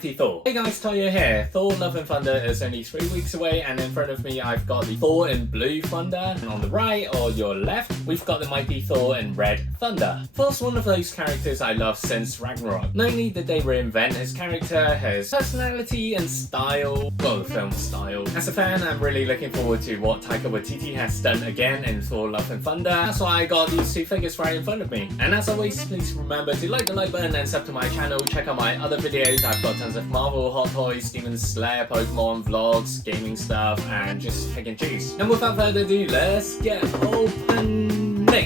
mighty Thor. Hey guys, Tayo here. Thor Love and Thunder is only 3 weeks away, and in front of me I've got the Thor in blue Thunder, and on the right or your left we've got the mighty Thor in red Thunder. Thor's one of those characters I love since Ragnarok. Not only did they reinvent his character, his personality and style, well, the film style. As a fan, I'm really looking forward to what Taika Waititi has done again in Thor Love and Thunder. That's why I got these two figures right in front of me. And as always, please remember to like the like button and sub to my channel. Check out my other videos. I've got tons of Marvel, Hot Toys, Demon Slayer, Pokemon, vlogs, gaming stuff, and just pick and choose. And without further ado, let's get opening.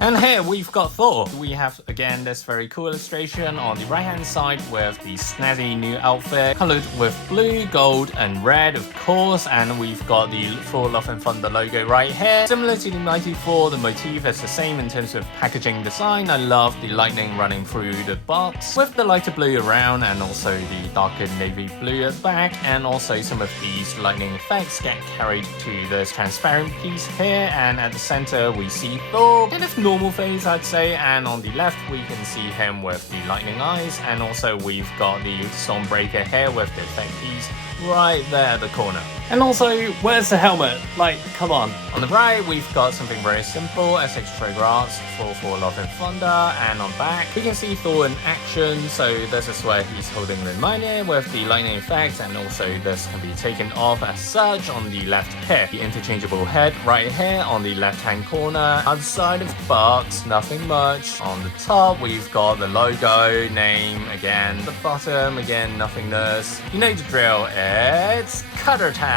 And here we've got Thor. We have again this very cool illustration on the right hand side with the snazzy new outfit colored with blue, gold and red of course, and we've got the Thor Love and Thunder logo right here. Similar to the Mighty Thor, the motif is the same in terms of packaging design. I love the lightning running through the box with the lighter blue around and also the darker navy blue at the back, and also some of these lightning effects get carried to this transparent piece here, and at the center we see Thor kind of normal face I'd say, and on the left we can see him with the lightning eyes, and also we've got the Stormbreaker here with the effect piece right there at the corner. And also, where's the helmet? Like, come on. On the right, we've got something very simple, S.H. Figuarts for Love and Thunder, and on back, we can see Thor in action, so this is where he's holding the Mjolnir with the lightning effect, and also this can be taken off as such on the left here. The interchangeable head right here on the left-hand corner. Outside of the box, nothing much. On the top, we've got the logo, name, again. The bottom, again, nothingness. You know the drill, it's cutter time.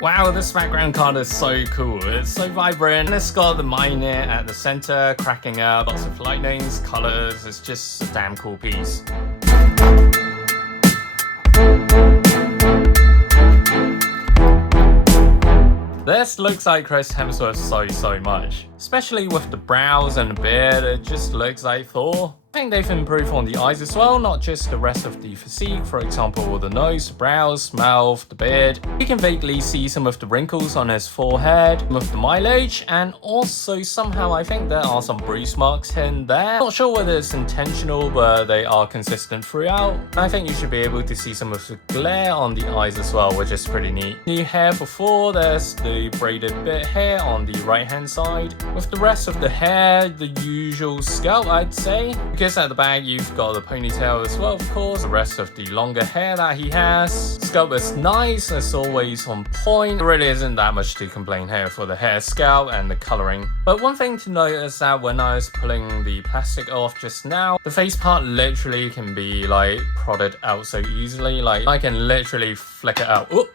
Wow, this background card is so cool. It's so vibrant, and it's got the Mjolnir at the center, cracking up, lots of lightnings, colors. It's just a damn cool piece. This looks like Chris Hemsworth so much. Especially with the brows and the beard, it just looks like Thor. I think they've improved on the eyes as well, not just the rest of the physique. For example, the nose, brows, mouth, the beard. You can vaguely see some of the wrinkles on his forehead with the mileage, and also somehow I think there are some bruise marks here and there. Not sure whether it's intentional, but they are consistent throughout. I think you should be able to see some of the glare on the eyes as well, which is pretty neat. New hair before, there's the braided bit here on the right hand side. With the rest of the hair, the usual scalp I'd say. Because at the back you've got the ponytail as well, of course. The rest of the longer hair that he has. Scalp is nice, it's always on point. There really isn't that much to complain here for the hair, scalp and the colouring. But one thing to note is that when I was pulling the plastic off just now, the face part literally can be like prodded out so easily. Like I can literally flick it out. Oop.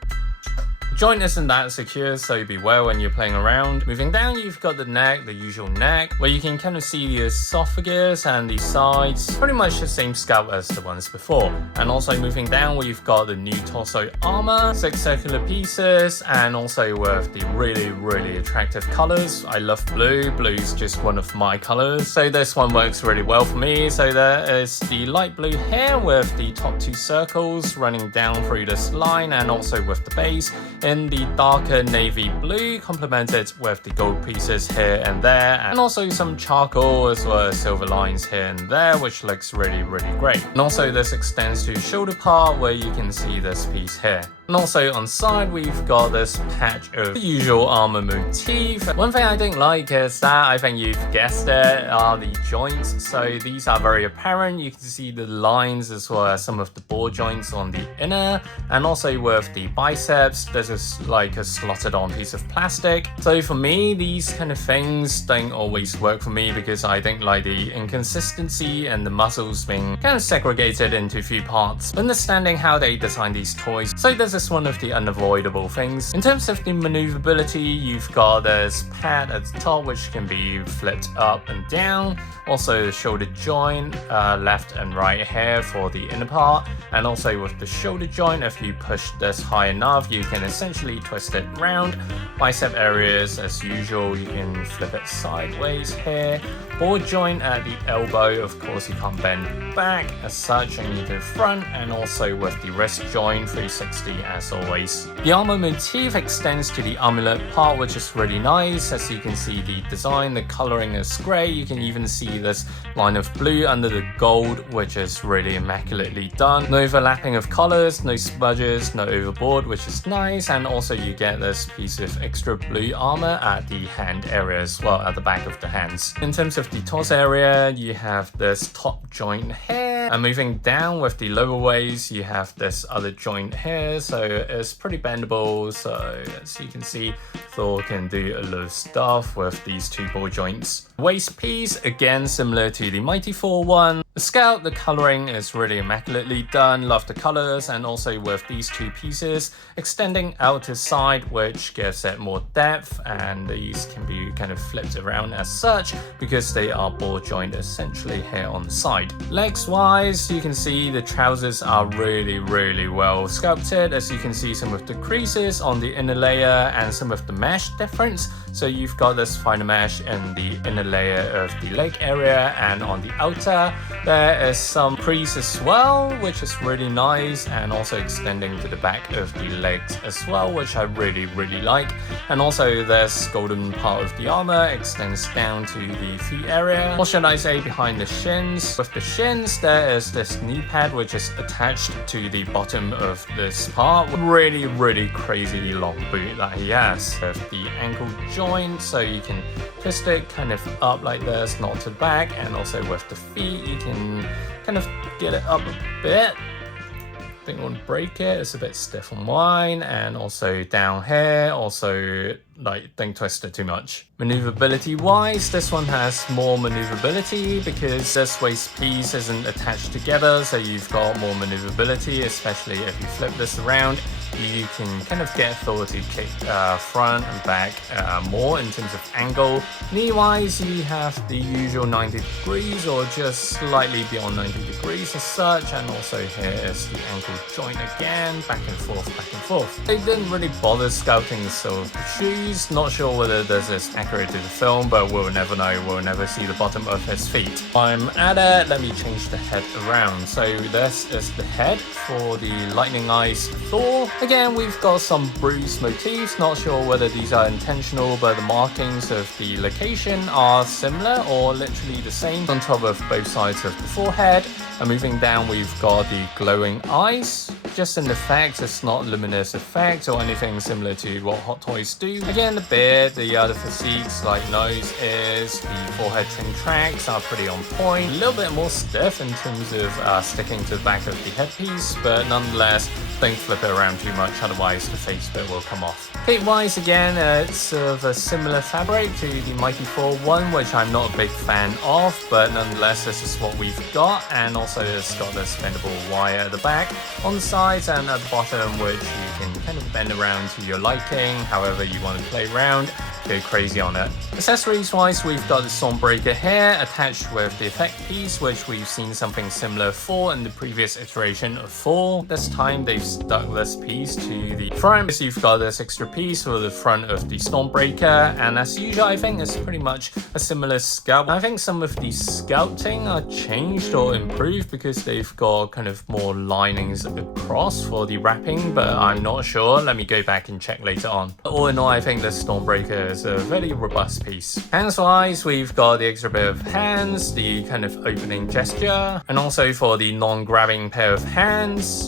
The joint isn't that secure, so beware when you're playing around. Moving down, you've got the neck, the usual neck, where you can kind of see the esophagus and the sides. Pretty much the same scalp as the ones before. And also moving down, we've got the new torso armor, 6 circular pieces, and also with the really attractive colors. I love blue. Blue's just one of my colors, so this one works really well for me. So there is the light blue here with the top 2 circles running down through this line, and also with the base in the darker navy blue, complemented with the gold pieces here and there, and also some charcoal as well as silver lines here and there, which looks really great. And also this extends to shoulder part where you can see this piece here. And also on side we've got this patch of the usual armor motif. One thing I don't like is that, I think you've guessed it, are the joints. So these are very apparent. You can see the lines as well as some of the ball joints on the inner, and also with the biceps this is like a slotted on piece of plastic. So for me, these kind of things don't always work for me because I don't like the inconsistency and the muscles being kind of segregated into a few parts. Understanding how they design these toys, so this is one of the unavoidable things. In terms of the maneuverability, you've got this pad at the top which can be flipped up and down. Also the shoulder joint, left and right here for the inner part, and also with the shoulder joint, if you push this high enough you can essentially twist it round. Bicep areas as usual, you can flip it sideways here. ball joint at the elbow. Of course, you can't bend back as such, and you do front, and also with the wrist joint 360 as always. The armor motif extends to the amulet part, which is really nice. As you can see, the design, the coloring is great. You can even see this line of blue under the gold, which is really immaculately done. No overlapping of colors, no smudges, no overboard, which is nice. And also you get this piece of extra blue armor at the hand area as well, at the back of the hands. In terms of the torso area, you have this top joint here, and moving down with the lower waist, you have this other joint here, so it's pretty bendable. So as you can see, Thor can do a lot of stuff with these two ball joints. Waist piece, again similar to the Mighty Thor one. The scalp, the coloring is really immaculately done. Love the colors, and also with these two pieces extending out to side, which gives it more depth, and these can be kind of flipped around as such because they are ball joined essentially here on the side. Legs wise, you can see the trousers are really well sculpted. As you can see, some of the creases on the inner layer and some of the mesh difference. So you've got this finer mesh in the inner layer of the leg area, and on the outer there is some crease as well, which is really nice, and also extending to the back of the legs as well, which I really like. And also this golden part of the armor extends down to the feet area, or should I say behind the shins. With the shins, there is this knee pad which is attached to the bottom of this part. Really crazy long boot that he has with the ankle joint, so you can twist it kind of up like this, not to the back. And also with the feet, you can kind of get it up a bit. Don't want to break it, it's a bit stiff on mine. And also down here, also like don't twist it too much. Maneuverability wise, this one has more maneuverability because this waist piece isn't attached together, so you've got more maneuverability, especially if you flip this around. You can kind of get Thor to kick front and back more in terms of angle. Knee wise, you have the usual 90 degrees or just slightly beyond 90 degrees as such, and also here is the ankle joint again, back and forth. They didn't really bother sculpting the sole of the shoes. Not sure whether this is accurate to the film, but we'll never know. We'll never see the bottom of his feet. I'm at it. Let me change the head around. So this is the head for the lightning eyes Thor. Again, we've got some bruise motifs. Not sure whether these are intentional, but the markings of the location are similar or literally the same on top of both sides of the forehead. And moving down, we've got the glowing eyes. Just an effect, it's not luminous effect or anything similar to what Hot Toys do. Again, the beard, the other physiques like nose, ears, the forehead trim tracks are pretty on point. A little bit more stiff in terms of sticking to the back of the headpiece, but nonetheless, don't flip it around too much, otherwise the face bit will come off. Cape wise, again, it's of a similar fabric to the Mighty Thor one, which I'm not a big fan of, but nonetheless, this is what we've got. And also it's got this bendable wire at the back, on the sides and at the bottom, which you can kind of bend around to your liking, however you want to play around. Go crazy on it. Accessories wise, we've got the Stormbreaker here attached with the effect piece, which we've seen something similar for in the previous iteration of Thor. This time they've stuck this piece to the front, so you've got this extra piece for the front of the Stormbreaker, and as usual I think it's pretty much a similar sculpt. I think some of the sculpting are changed or improved because they've got kind of more linings across for the wrapping, but I'm not sure. Let me go back and check later on. All in all, I think this Stormbreaker is a very robust piece. Hands wise, we've got the extra pair of hands, the kind of opening gesture, and also for the non-grabbing pair of hands.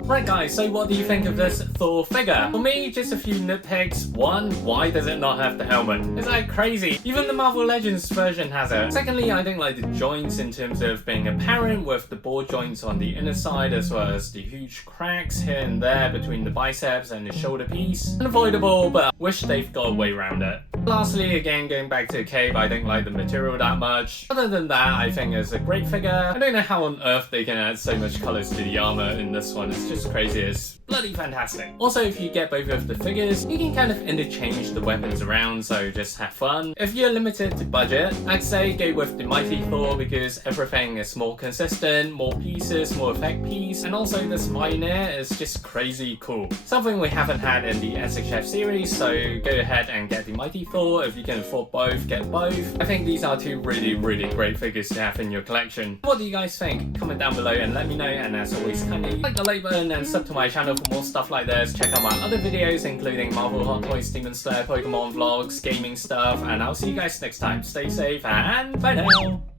Right guys, so what do you think of this Thor figure? For me, just a few nitpicks. One, why does it not have the helmet? Is that crazy? Even the Marvel Legends version has it. Secondly, I think like the joints in terms of being apparent with the ball joints on the inner side, as well as the huge cracks here and there between the biceps and the shoulder piece. Unavoidable, but I wish they've got a way around it. Lastly, again, going back to Cape, I don't like the material that much. Other than that, I think it's a great figure. I don't know how on earth they can add so much colors to the armor in this one. It's just crazy. It's bloody fantastic. Also, if you get both of the figures, you can kind of interchange the weapons around, so just have fun. If you're limited to budget, I'd say go with the Mighty Thor because everything is more consistent, more pieces, more effect piece, and also this Pioneer is just crazy cool. Something we haven't had in the SHF series, so go ahead and get the Mighty Thor. If you can afford both, get both. I think these are two really great figures to have in your collection. What do you guys think? Comment down below and let me know, and as always, kindly like the like button and sub to my channel for more stuff like this. Check out my other videos including Marvel Hot Toys, Demon Slayer, Pokemon vlogs, gaming stuff, and I'll see you guys next time. Stay safe and bye now!